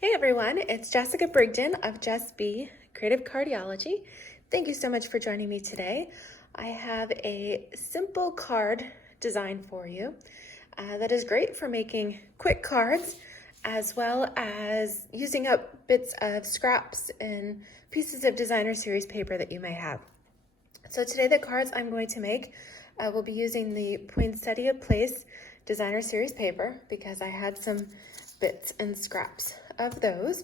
Hey everyone, it's Jessica Brigden of Just Be Creative Cardiology. Thank you so much for joining me today. I have a simple card design for you that is great for making quick cards as well as using up bits of scraps and pieces of designer series paper that you may have. So today the cards I'm going to make will be using the Poinsettia Place designer series paper because I had some bits and scraps of those.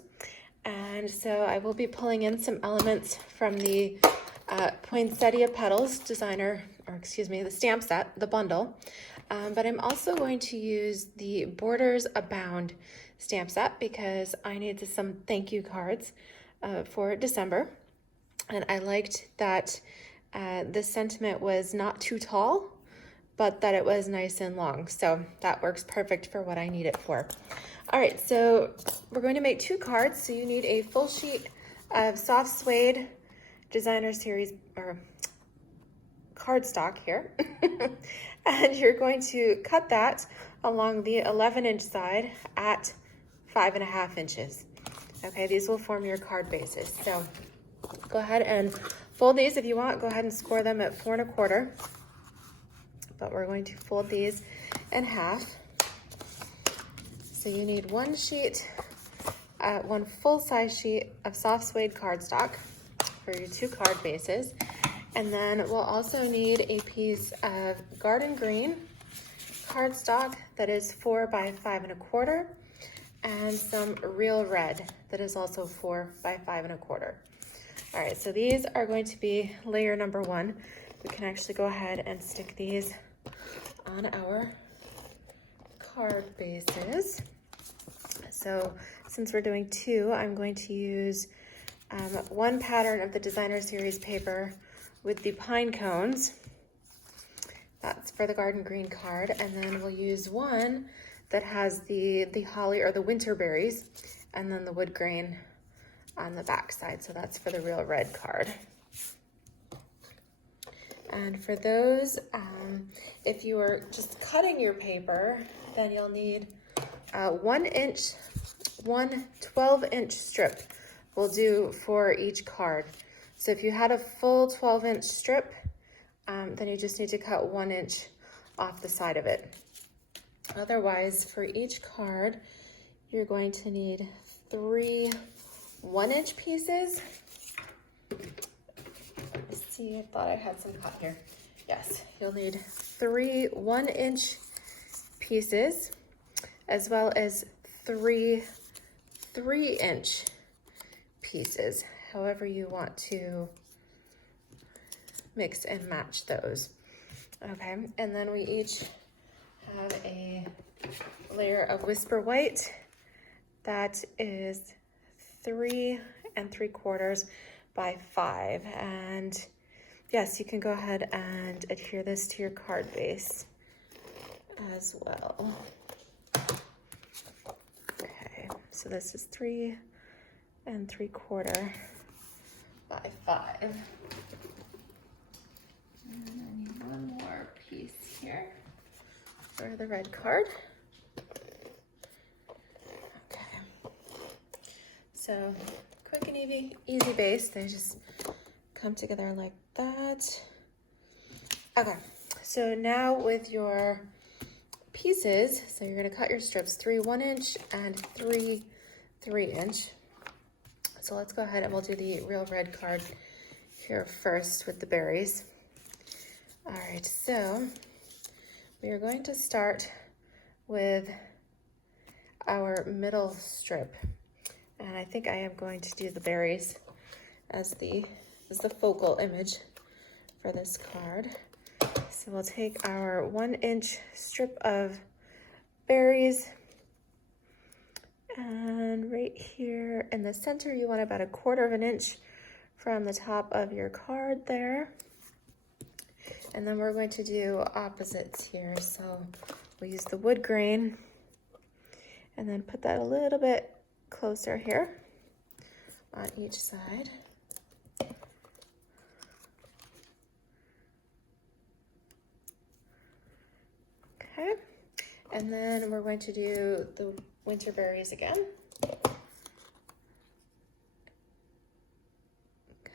And so I will be pulling in some elements from the Poinsettia Petals designer, the stamp set, the bundle. But I'm also going to use the Borders Abound stamp set because I needed some thank you cards for December. And I liked that the sentiment was not too tall, but that it was nice and long. So that works perfect for what I need it for. All right, so we're going to make 2 cards. So you need a full sheet of soft suede designer series or cardstock here. And you're going to cut that along the 11-inch side at 5.5 inches. Okay, these will form your card bases. So go ahead and fold these if you want. Go ahead and score them at 4 1/4. But we're going to fold these in half. So you need one full-size sheet of soft suede cardstock for your 2 card bases. And then we'll also need a piece of garden green cardstock that is 4 by 5 1/4, and some real red that is also 4 by 5 1/4. All right, so these are going to be layer number 1. We can actually go ahead and stick these on our card bases. So since we're doing 2, I'm going to use one pattern of the designer series paper with the pine cones. That's for the garden green card. And then we'll use one that has the holly or the winter berries, and then the wood grain on the back side. So that's for the real red card. And for those, if you are just cutting your paper, then you'll need one 12-inch strip will do for each card. So if you had a full 12-inch strip, then you just need to cut 1 inch off the side of it. Otherwise, for each card, you're going to need 3 1-inch pieces. Let's see, I thought I had some cut here. Yes, you'll need 3 1-inch pieces, as well as 3 3-inch pieces, however you want to mix and match those. Okay, and then we each have a layer of Whisper White that is 3 3/4 by 5. And yes, you can go ahead and adhere this to your card base as well. Okay, so this is 3 3/4 by 5. And I need one more piece here for the red card. Okay, so quick and easy base. They just come together like that. Okay, so now with your pieces, so you're going to cut your strips 3 1-inch and 3 3-inch. So let's go ahead and we'll do the real red card here first with the berries. All right, so we are going to start with our middle strip. And I think I am going to do the berries as the focal image for this card. So we'll take our 1-inch strip of berries, and right here in the center, you want about 1/4 inch from the top of your card there. And then we're going to do opposites here. So we'll use the wood grain and then put that a little bit closer here on each side. Okay, and then we're going to do the winter berries again.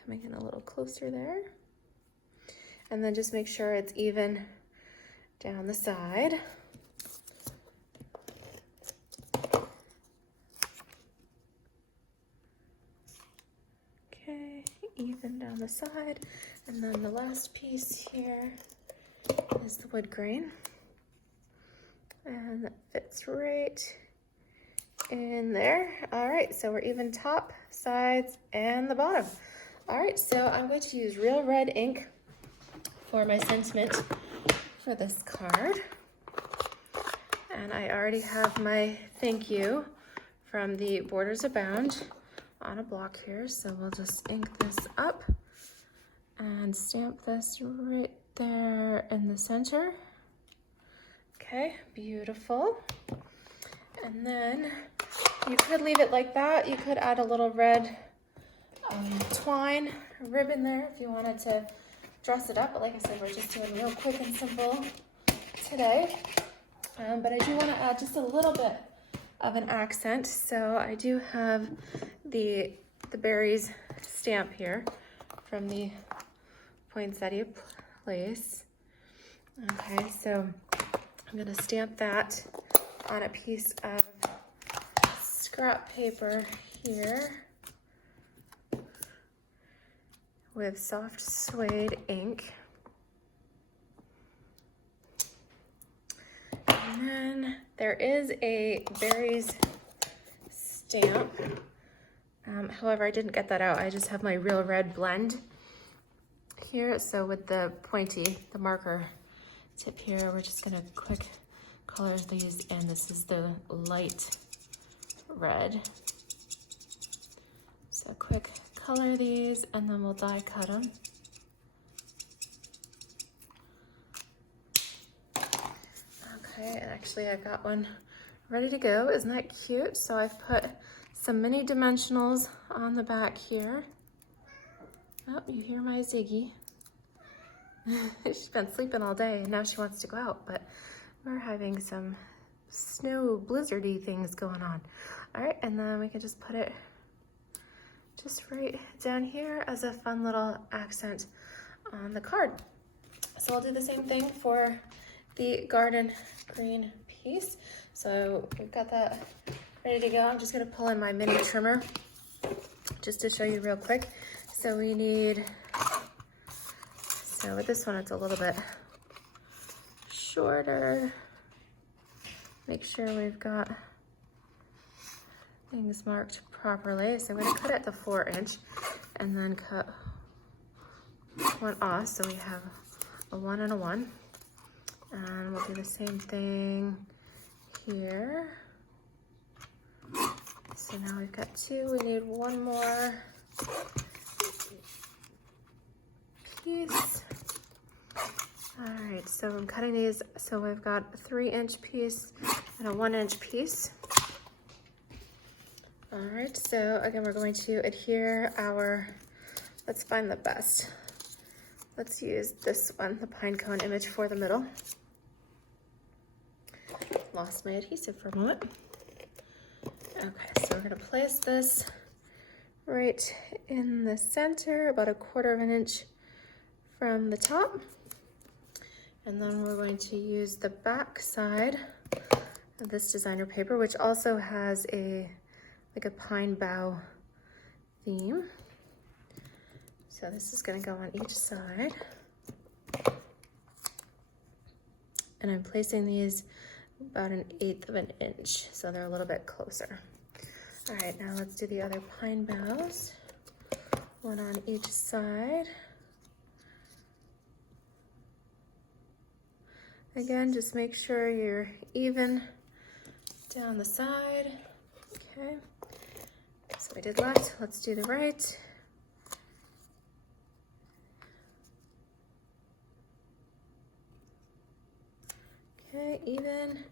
Coming in a little closer there. And then just make sure it's even down the side. Okay, even down the side. And then the last piece here is the wood grain. And that fits right in there. All right, so we're even top, sides, and the bottom. All right, so I'm going to use real red ink for my sentiment for this card. And I already have my thank you from the Borders Abound on a block here. So we'll just ink this up and stamp this right there in the center. Okay, beautiful. And then you could leave it like that. You could add a little red twine ribbon there if you wanted to dress it up. But like I said, we're just doing real quick and simple today. But I do want to add just a little bit of an accent. So I do have the berries stamp here from the Poinsettia place. Okay, so I'm going to stamp that on a piece of scrap paper here with soft suede ink. And then there is a berries stamp. However, I didn't get that out. I just have my real red blend here. So with the the marker tip here, we're just gonna quick color these, and this is the light red. So quick color these, and then we'll die cut them. Okay, and actually I've got one ready to go. Isn't that cute? So I've put some mini dimensionals on the back here. Oh, you hear my Ziggy. She's been sleeping all day and now she wants to go out, but we're having some snow blizzardy things going on. All right, and then we can just put it just right down here as a fun little accent on the card. So I'll do the same thing for the garden green piece. So we've got that ready to go. I'm just gonna pull in my mini trimmer just to show you real quick. So we need, so with this one, it's a little bit shorter. Make sure we've got things marked properly. So I'm gonna cut it to 4" and then cut one off. So we have a 1 and a 1. And we'll do the same thing here. So now we've got 2. We need one more piece. All right, so I'm cutting these. So we've got a 3" piece and a 1" piece. All right, so again, we're going to adhere our, let's find the best. Let's use this one, the pine cone image for the middle. Lost my adhesive for a moment. Okay, so we're gonna place this right in the center, about a 1/4 inch from the top. And then we're going to use the back side of this designer paper, which also has like a pine bough theme. So this is gonna go on each side. And I'm placing these about 1/8 inch, so they're a little bit closer. All right, now let's do the other pine boughs. One on each side. Again, just make sure you're even down the side. Okay, so we did left, let's do the right. Okay, even.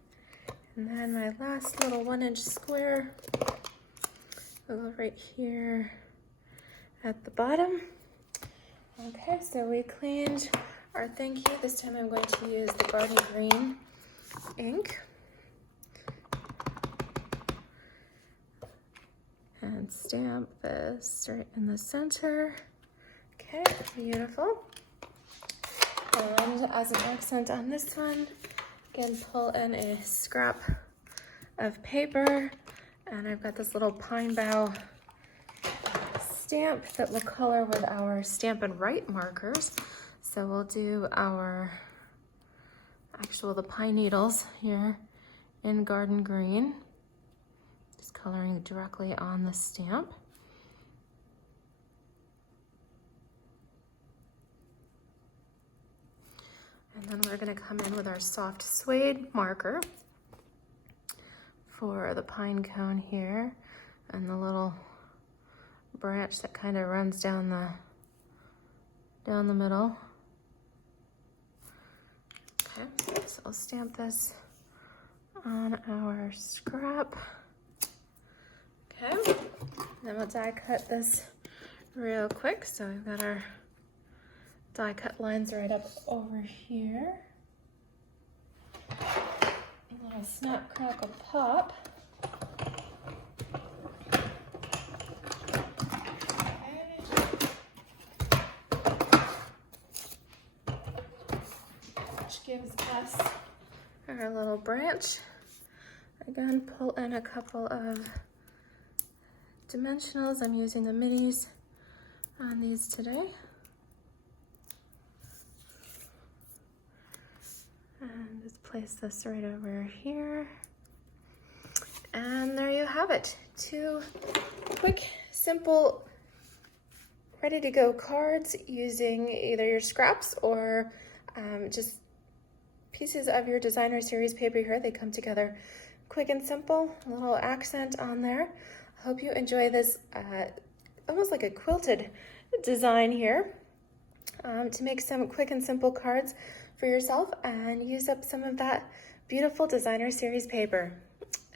And then my last little 1" square will go right here at the bottom. Okay, so we cleaned our thank you. This time I'm going to use the garden green ink. And stamp this right in the center. Okay, beautiful. And as an accent on this one, again, pull in a scrap of paper, and I've got this little pine bough stamp that will color with our Stampin' Write markers. So we'll do the pine needles here in garden green, just coloring directly on the stamp. And then we're going to come in with our soft suede marker for the pine cone here and the little branch that kind of runs down the middle. Okay, so I'll stamp this on our scrap. Okay, then we'll die cut this real quick. So we've got our die cut lines right up over here. A little snap, crackle, pop. Which gives us our little branch. Again, pull in a couple of dimensionals. I'm using the minis on these today. And just place this right over here. And there you have it. 2 quick, simple, ready to go cards using either your scraps or just pieces of your designer series paper here. They come together quick and simple, a little accent on there. I hope you enjoy this almost like a quilted design here to make some quick and simple cards for yourself and use up some of that beautiful designer series paper.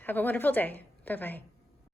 Have a wonderful day. Bye-bye.